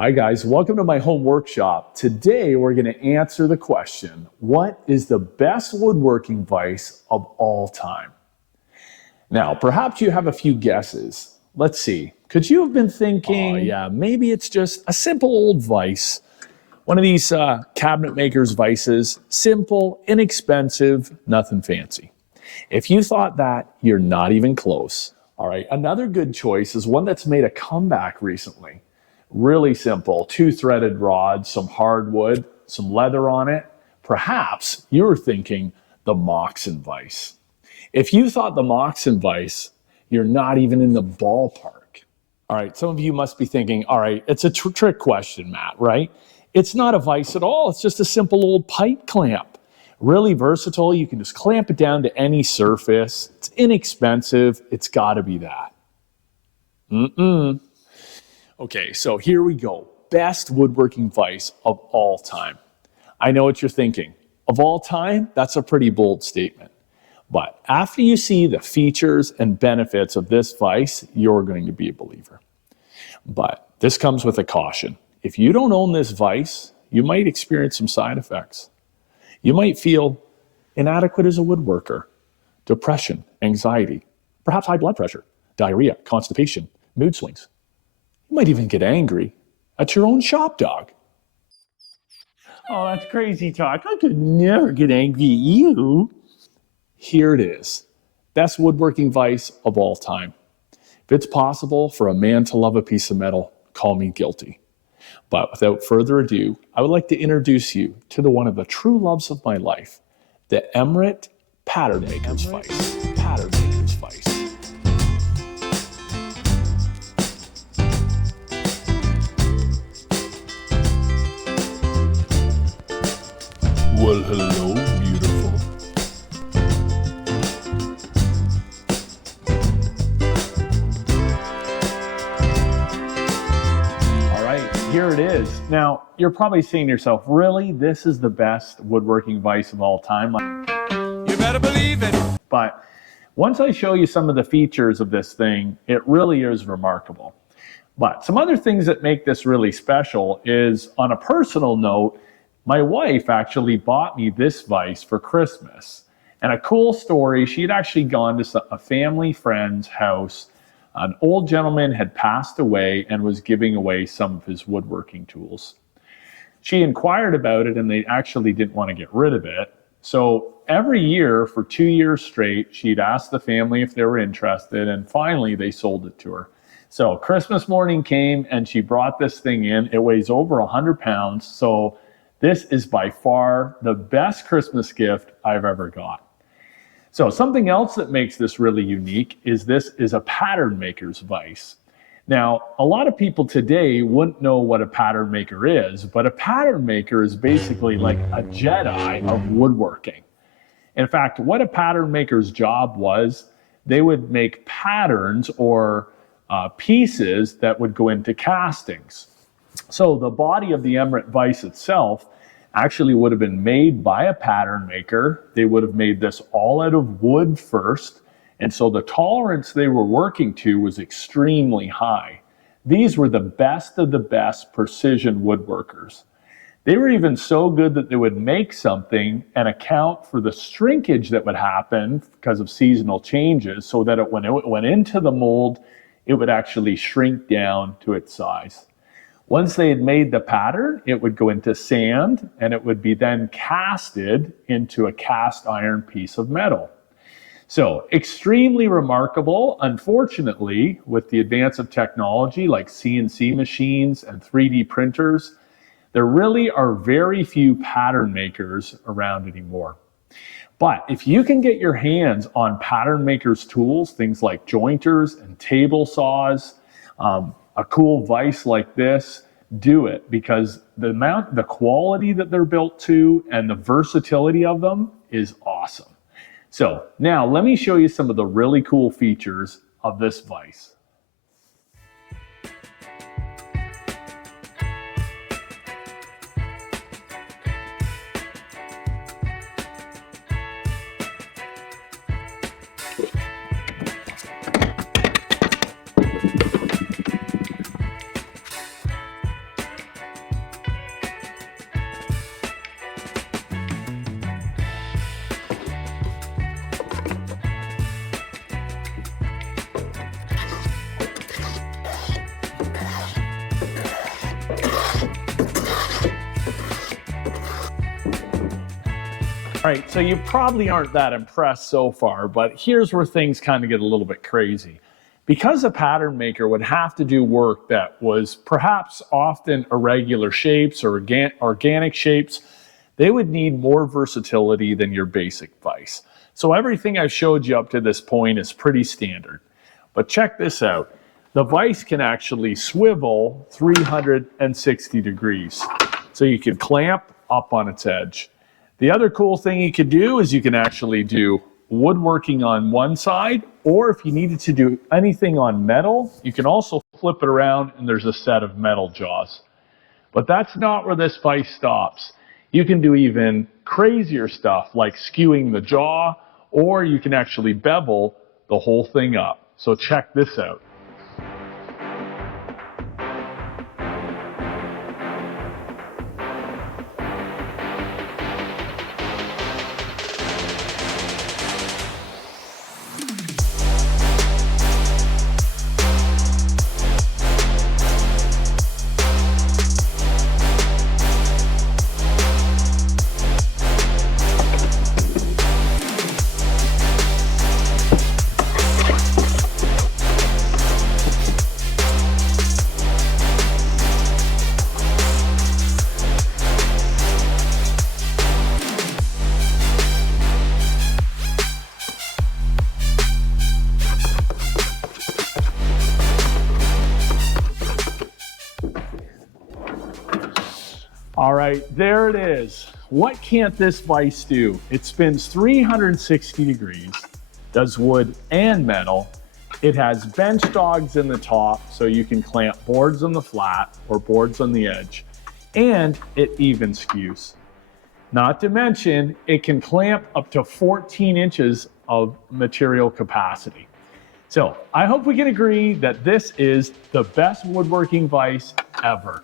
Hi guys, welcome to my home workshop. Today we're going to answer the question, what is the best woodworking vise of all time? Now, perhaps you have a few guesses. Let's see. Could you have been thinking, maybe it's just a simple old vise. One of these cabinet makers vices, simple, inexpensive, nothing fancy. If you thought that, you're not even close. All right, another good choice is one that's made a comeback recently. Really simple, 2-threaded rods, some hardwood, some leather on it. Perhaps you were thinking the Moxon vise. If you thought the Moxon vise, you're not even in the ballpark. All right, some of you must be thinking, all right, it's a trick question, Matt, right? It's not a vise at all. It's just a simple old pipe clamp. Really versatile. You can just clamp it down to any surface. It's inexpensive. It's got to be that. Okay, so here we go. Best woodworking vise of all time. I know what you're thinking. Of all time, that's a pretty bold statement. But after you see the features and benefits of this vise, you're going to be a believer. But this comes with a caution. If you don't own this vise, you might experience some side effects. You might feel inadequate as a woodworker, depression, anxiety, perhaps high blood pressure, diarrhea, constipation, mood swings. You might even get angry at your own shop dog. Oh, that's crazy talk. I could never get angry at you. Here it is. Best woodworking vise of all time. If it's possible for a man to love a piece of metal, call me guilty. But without further ado, I would like to introduce you to one of the true loves of my life, the Emrit Pattern Maker's Vise. Pattern Maker's Vise. Well, hello, beautiful. All right, here it is. Now, you're probably saying to yourself, really? This is the best woodworking vise of all time? You better believe it. But once I show you some of the features of this thing, it really is remarkable. But some other things that make this really special is, on a personal note, my wife actually bought me this vise for Christmas. And a cool story, she had actually gone to a family friend's house. An old gentleman had passed away and was giving away some of his woodworking tools. She inquired about it and they actually didn't want to get rid of it. So every year for 2 years straight, she'd ask the family if they were interested, and finally they sold it to her. So Christmas morning came and she brought this thing in. It weighs over 100 pounds. So this is by far the best Christmas gift I've ever got. So something else that makes this really unique is this is a pattern maker's vise. Now, a lot of people today wouldn't know what a pattern maker is, but a pattern maker is basically like a Jedi of woodworking. In fact, what a pattern maker's job was, they would make patterns or pieces that would go into castings. So the body of the Emrit vise itself actually would have been made by a pattern maker. They would have made this all out of wood first. And so the tolerance they were working to was extremely high. These were the best of the best precision woodworkers. They were even so good that they would make something and account for the shrinkage that would happen because of seasonal changes, so that when it went into the mold, it would actually shrink down to its size. Once they had made the pattern, it would go into sand and it would be then casted into a cast iron piece of metal. So extremely remarkable. Unfortunately, with the advance of technology like CNC machines and 3D printers, there really are very few pattern makers around anymore. But if you can get your hands on pattern makers tools, things like jointers and table saws, a cool vise like this, do it, because the quality that they're built to and the versatility of them is awesome. So now let me show you some of the really cool features of this vise. All right, so you probably aren't that impressed so far, but here's where things kind of get a little bit crazy. Because a pattern maker would have to do work that was perhaps often irregular shapes or organic shapes, they would need more versatility than your basic vise. So everything I've showed you up to this point is pretty standard. But check this out. The vise can actually swivel 360 degrees. So you could clamp up on its edge. The other cool thing you could do is you can actually do woodworking on one side, or if you needed to do anything on metal, you can also flip it around and there's a set of metal jaws. But that's not where this vise stops. You can do even crazier stuff like skewing the jaw, or you can actually bevel the whole thing up. So check this out. All right, there it is. What can't this vise do? It spins 360 degrees, does wood and metal. It has bench dogs in the top, so you can clamp boards on the flat or boards on the edge. And it even skews. Not to mention, it can clamp up to 14 inches of material capacity. So I hope we can agree that this is the best woodworking vise ever.